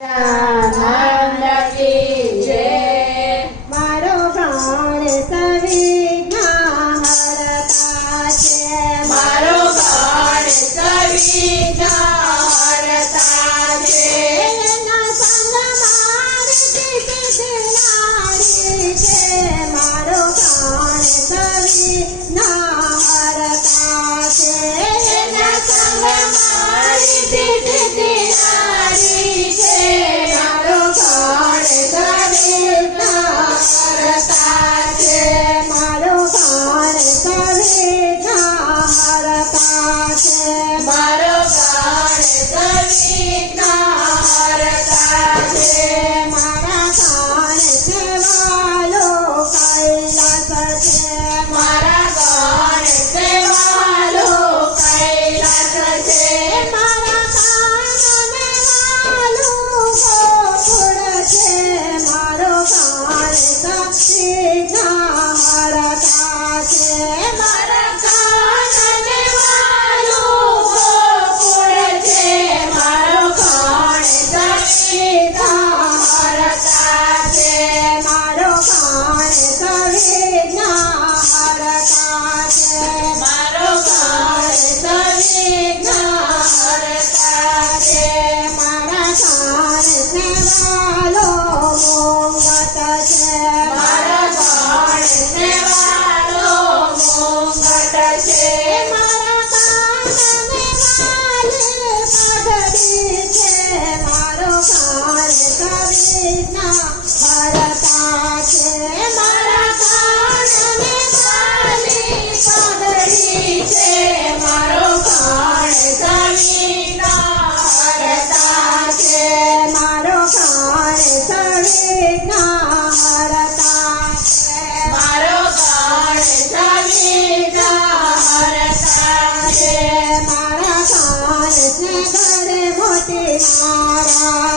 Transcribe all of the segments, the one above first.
什么 Krishna. Krishna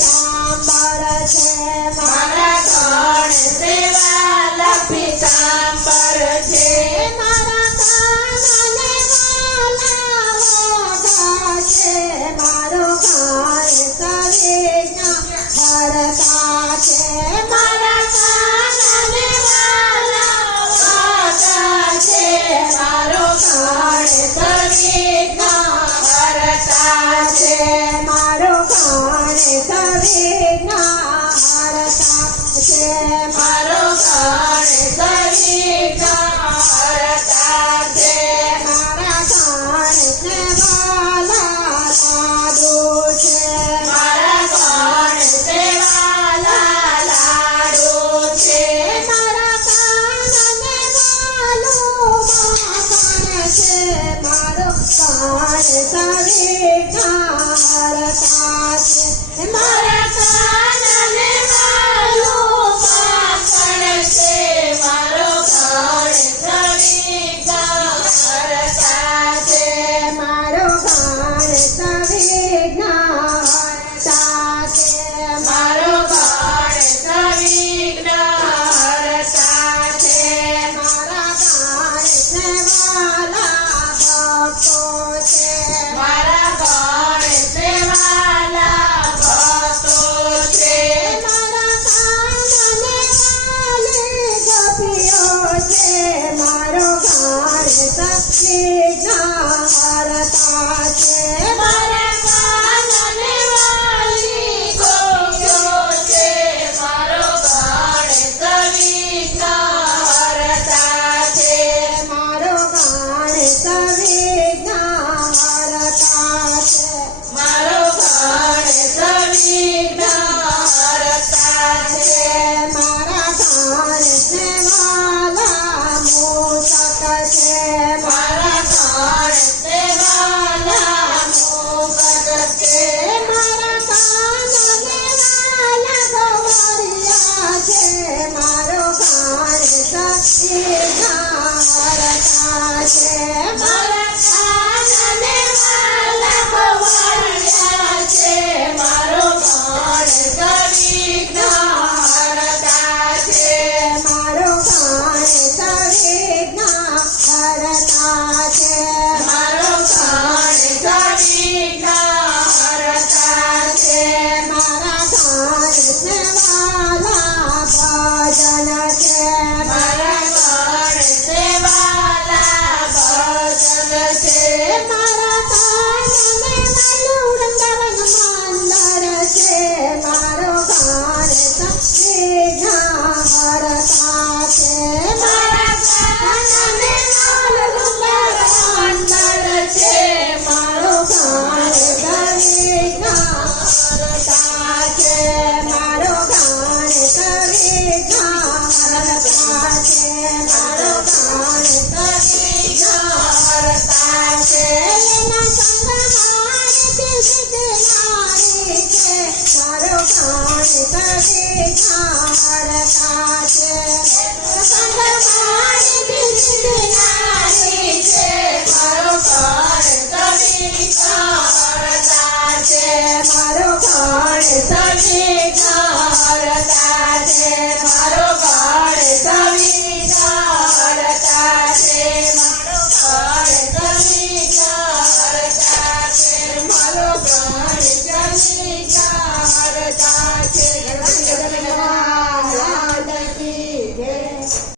વાલા My. Yes.